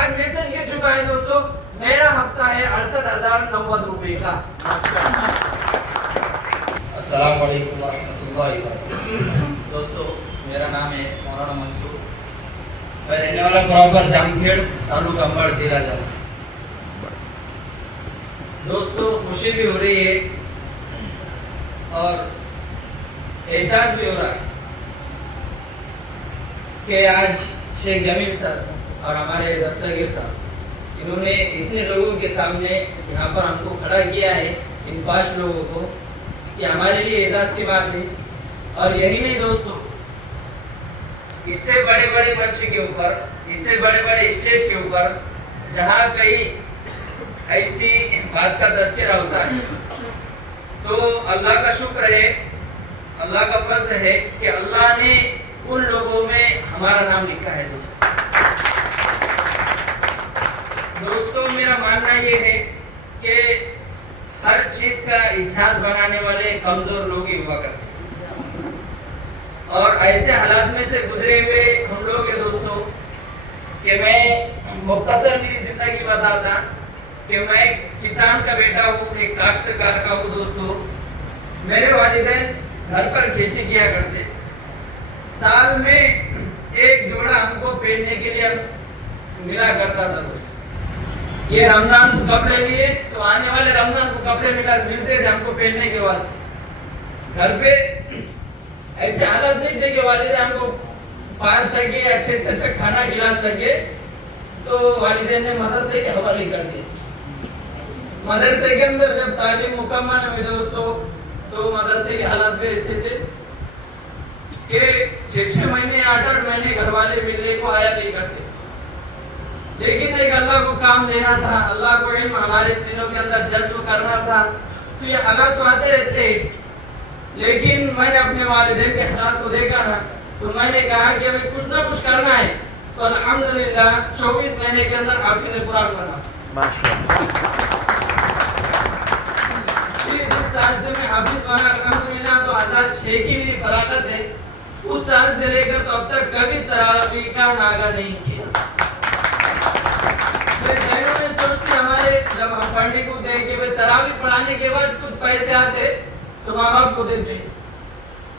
آج میسج یہ چکا ہے دوستو، میرا ہفتہ ہے 68,090 روپے کا۔ السلام علیکم ورحمۃ اللہ وبرکاتہ۔ دوستو میرا نام ہے مولانا منصور، میں رہنے والا پراپر جامکھیڑ تعلقہ امباڑ ضلع جامع۔ دوستو خوشی بھی ہو رہی ہے اور احساس بھی ہو رہا ہے کہ آج شیخ جمیل صاحب اور ہمارے دستگیر صاحب انہوں نے اتنے لوگوں کے سامنے یہاں پر ہم کو کھڑا کیا ہے، ان 5 لوگوں کو، کہ ہمارے لیے اعزاز کی بات ہے۔ اور یہی نہیں دوستو، اس سے بڑے بڑے منچ کے اوپر، اس سے بڑے بڑے اسٹیج کے اوپر جہاں کئی ایسی بات کا تذکرہ ہوتا ہے تو اللہ کا شکر ہے، اللہ کا فضل ہے کہ اللہ نے ان لوگوں میں ہمارا نام لکھا ہے۔ دوستو میرا ماننا یہ ہے کہ ہر چیز کا اتہاس بنانے والے کمزور لوگ ہی ہوا کرتے ہیں، اور ایسے حالات میں سے گزرے ہوئے ہم لوگ ہیں دوستو کہ میں مختصر میری زندگی بتاتا کہ میں ایک کسان کا بیٹا ہوں، ایک کاشتکار کا ہوں دوستو۔ میرے والدین گھر پر کھیتی کیا کرتے، سال میں ایک جوڑا ہم کو پہننے کے لیے ملا کرتا تھا دوستو۔ یہ رمضان کو کپڑے لیے تو آنے والے رمضان کو کپڑے ملتے تھے ہم کو پہننے کے واسطے۔ گھر پہ ایسے حالت نہیں تھے کہ والدین ہم کو پال سکے، اچھے سے اچھا کھانا کھلا سکے، تو والدین نے مدرسے کے حوالے کر دیے۔ مدرسے کے اندر جب تعلیم مکمل ہوئی دوستو تو مدرسے کے حالات بھی ایسے تھے کہ 6 مہینے 8 مہینے گھر والے ملنے کو آیا نہیں کرتے، لیکن ایک اللہ کو کام دینا تھا، اللہ کو علم ہمارے سینوں کے اندر جذب کرنا تھا، تو یہ حالات تو آتے رہتے ہیں۔ لیکن میں نے اپنے والدین کے حالات کو دیکھا نا، تو میں نے کہا کہ ہمیں کچھ نہ کچھ کرنا ہے، تو الحمدللہ 24 مہینے کے اندر حافظ قرآن بنا۔ جس سال سے میں حافظ بنا الحمدللہ، تو آزاد شیخ کی میری فراغت ہے، اس سال سے لے کر تو اب تک کبھی تراویح کا ناغہ نہیں کیا۔ ہمارے جب ہم پڑھنے کو دیں کہ تراویح پڑھانے کے بعد کچھ پیسے آتے تو ماں باپ کو دیتے،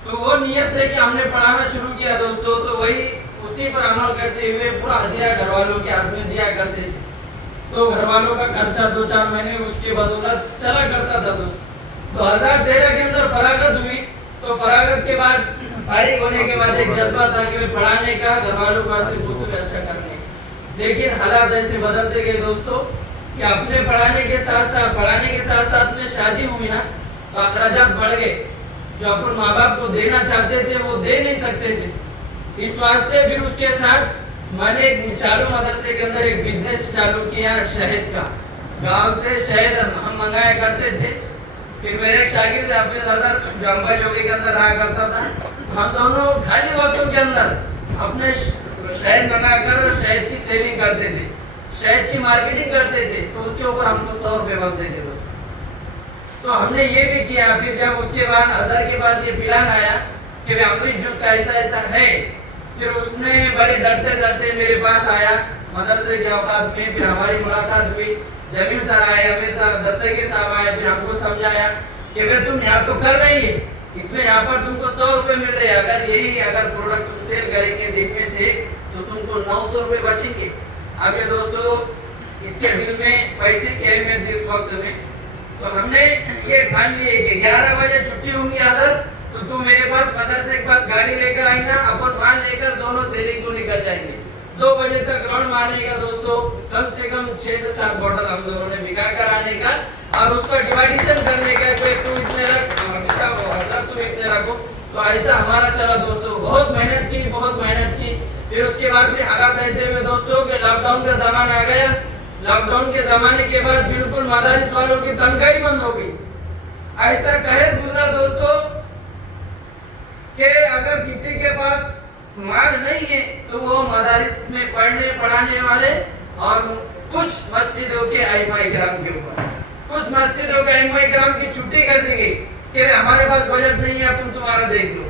تو وہ نیت ہے کہ ہم نے پڑھانا شروع کیا دوستو، تو وہی اسی پر عمل کرتے ہوئے پورا ہدیہ گھر والوں کے ہاتھ میں دیا کرتے تھے، تو گھر والوں کا خرچہ 2-4 مہینے اس کے بدولت چلا کرتا تھا دوستو۔ 2013 کے اندر فراغت ہوئی، تو فراغت کے بعد فارغ ہونے کے بعد ایک جذبہ تھا کہ پڑھانے کا، گھر والوں کا سے حصول اچھا کرنے کا، لیکن حالات ایسے بدلتے گئے دوستو کہ اپنے پڑھانے کے ساتھ ساتھ میں شادی ہوئی نا، تو اخراجات بڑھ گئے، جو اپنے ماں باپ کو دینا چاہتے تھے وہ دے نہیں سکتے تھے۔ اس واسطے پھر اس کے ساتھ میں نے چالو مدرسے کے اندر ایک بزنس چالو کیا شہد کا۔ گاؤں سے شہد ہم منگایا کرتے تھے، پھر میرے ایک شاگرد حافظ اظہر جو امبا چوکی کے اندر رہا کرتا تھا، ہم دونوں خالی وقتوں کے اندر اپنے شہد منگا کر شہد کی سیلنگ کرتے تھے، شہد کی مارکیٹنگ کرتے تھے، تو اس کے اوپر ہم کو 100 روپے بنتے تھے دوستو۔ تو ہم نے یہ بھی کیا۔ پھر جب اس کے بعد اظہر کے پاس یہ پلان آیا کہ امرت جوس کا ایسا ہے، پھر اس نے بڑے ڈرتے میرے پاس آیا مدرسے کے اوقات میں، پھر ہماری ملاقات ہوئی، جمیل سر آئے، امیر صاحب، دستگیر صاحب آئے، پھر ہم کو سمجھایا کہ تم یہاں تو کر رہی ہے، اس میں یہاں پر تم کو 100 روپے مل رہے ہیں، اگر پروڈکٹ تم سیل کریں گے دن میں سے تو تم کو 900 روپے بچیں گے۔ اب یہ دوستو اس کے دل میں پیسے کی اہمیت تھی اس وقت میں، تو ہم نے یہ ٹھان لیے کہ 11 بجے چھٹی ہوں گی اظہر، تو تم میرے پاس مدرسے کے پاس گاڑی لے کر آئیں گا، اپن مال لے کر دونوں سیلنگ کو نکل جائیں گے۔ 2 بجے تک راؤنڈ مارنے کا دوستو، کم سے کم 6 سے 7 بوٹل ہم دونوں نے بکا کر آنے کا، اور اس کا ڈیوائڈیشن کرنے کا، کوئی تو اتنے رکھ، حضرت تم اتنے رکھو، تو ایسا ہمارا چلا دوستو۔ بہت محنت کی، پھر اس کے بعد بھی حالات ایسے ہوئے دوستو کہ لاک ڈاؤن کا زمانہ آ گیا۔ لاک ڈاؤن کے زمانے کے بعد بالکل مدارس والوں کی تنخواہ بند ہو گئی۔ ایسا قہر گزرا دوستو کہ اگر کسی کے پاس مال نہیں ہے تو وہ مدارس میں پڑھانے والے اور کچھ مسجدوں کے ائمہ کرام کے اوپر، کچھ مسجدوں کے ائمہ کرام کی چھٹی کر دی گئی کہ ہمارے پاس بجٹ نہیں ہے، تمہارا دیکھ لو۔